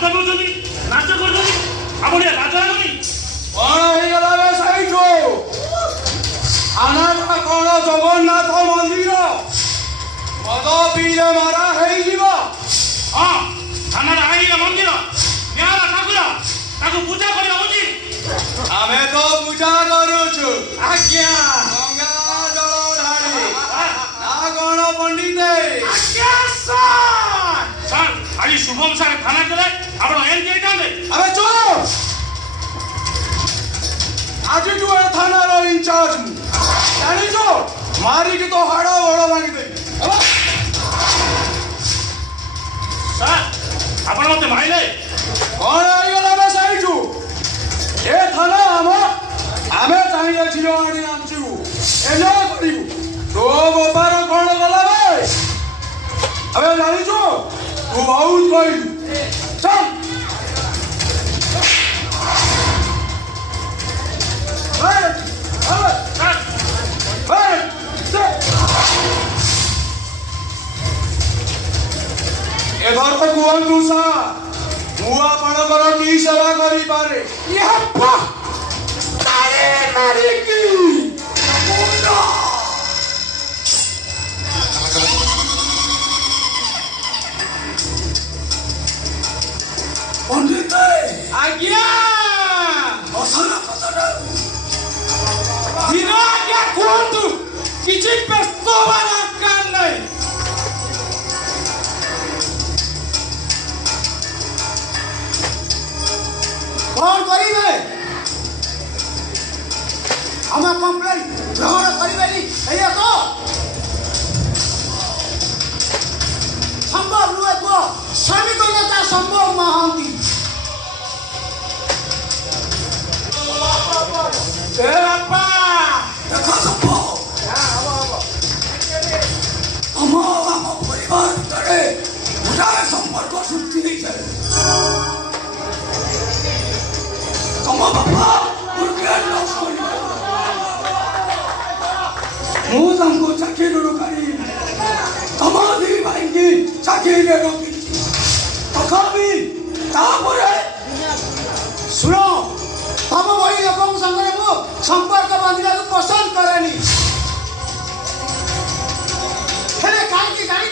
ମଦ ପିଉଛନ୍ତି ନାଚ କରୁଛନ୍ତି ଆପଣ ଲାଜ ଲାଗୁନି? କଣ ହେଇଗଲା ବେ ସାଇଠୁ? ଥାନାଟା କଣ ଜଗନ୍ନାଥ ମନ୍ଦିର? ମଦ ପିଇଲେ ମାରା ହେଇଯିବ? ହଁ ଥାନାର ଆଇନ ମନ୍ଦିର ନ୍ୟାୟର ଠାକୁର ତାକୁ ପୂଜା କରିବା ଉଚିତ। ଆମେ ତ ପୂଜା କରୁଛୁ। ଆଜ୍ଞା ଗଙ୍ଗା ଜଳ ଢାଳି ନା କଣ ପଣ୍ଡିତ? ଆଜ୍ଞା ସାର୍ ସାର୍ ଆଜି ଶୁଭମ ସାର୍ ଥାନା ଗଲେ ଆପଣ ଏମିତି ହେଇଥାନ୍ତେ? ଆବେ ଚୁପ୍! ଆଜିଠୁ ଏ ଥାନାର ଇନଚାର୍ଜ ମୁଁ ଜାଣିଛୁ? ମାରିକି ତ ହାଡ଼ ଗୋଡ଼ ଭାଙ୍ଗିଦେବି। ସାର୍ ଆପଣ ମତେ ମାଇଲେ କଣ ହେଇଗଲା ବେ ସାଇଠୁ? ଏ ଥାନା ଆମେ ଚାହିଁଲେ ଝିଅ ଆଣି ଆଣିଛୁ ଏନ୍ଜୟ କରିବୁ। ତୋ ବେପାର କଣ ଗଲା ବେ? ଏବେ ଜାଣିଛୁ ତୁ ବହୁତ କହିଲୁ। ଚାଲ এবার তো কুহন্তু সার ମୁଁ ଆପଣଙ୍କର କି ସେବା କରିପାରେ? ପଣ୍ଡିତ ଆଜ୍ଞା ଧୀର ଆଜ୍ଞା କୁହନ୍ତୁ, କିଛି ବ୍ୟସ୍ତ ହବା ଦରକାର ନାହିଁ। कौन करिवे? हमें कंप्लेन ग्रहण करिवेनी एया तो संभव नुहे तो श्रमिक नेता संभव महांती ए बापा देखा संभव हम परिवार करे उठाए संपर्क सृष्टि नहीं जाए तम बापा मुझको चाकरी करी तम दी भाई की चाकरी रखी तथापि शुण तम भाई लोक संगे मु संपर्क बांधा पसंद करेनी हेले कहीं जान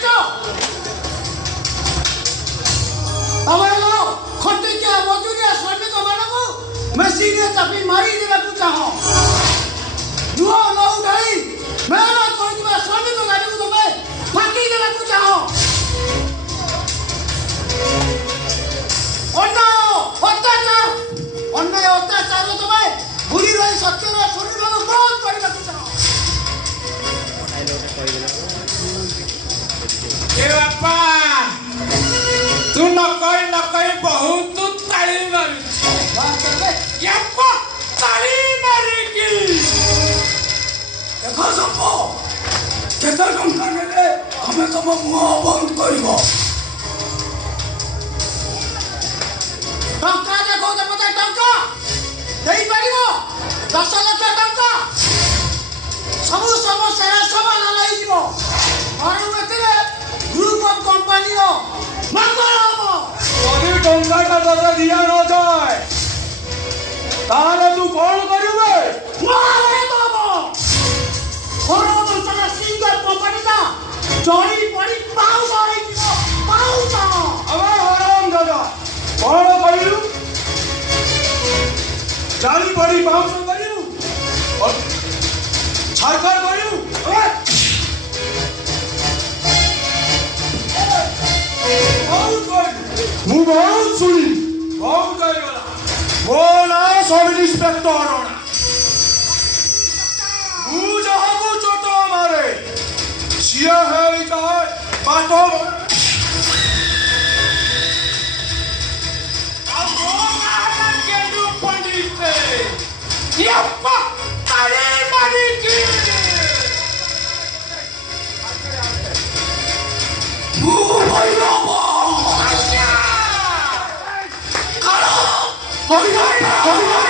तम खटिया मजुरिया श्रमिक मानक मशीन चापी मारी देवाक चाह जुआ न उठाई मेहनत कर श्रमिक गाड़ी को तुम फाकी देवाक चाह अन्याय अत्याचार तुम भूली रही सत्यर शुणा बंद करने चाह बापा तू न कही बहुत ताली मारी ताली मारिकी देखो सब केते टंका नेले हमें तुम मुह बंद कर टंका देखो तो मत टंका देई परिबो 10 लाख टंका सब समस्या समाधान होई जीवो और एतले ग्रुप ऑफ कंपनी रो मंगल हो যদি টঙ্কাটা তোকে দিয়া ন যায় তাহলে তুই কোন করিবে? मारे बाबा कोन मनसला सिंगल कंपनी दा जड़ी पड़ी पाउस होई जीवो पाउस আমার হরাম দাদা কোন করিলু? জানি পড়ি বাউন্স করিলু ছাড়কার করিলু? ମୁଁ ବହୁତ ଶୁଣିଲି ବହୁତ ହେଇଗଲା। ମୋ ନାଁ ସବ୍ ଇନ୍ସପେକ୍ଟର ଅରଣା। ମୁଁ ଯାହାକୁ ଚୋଟ ମାରେ ସିଏ ହେଇଯାଏ ବାଟ କେଣ୍ଡୁ ପଣ୍ଡିତ ତାଳି ମାରିକି ମୁଁ ଭୈରବ ଆଜ୍ଞା ଭୈରବ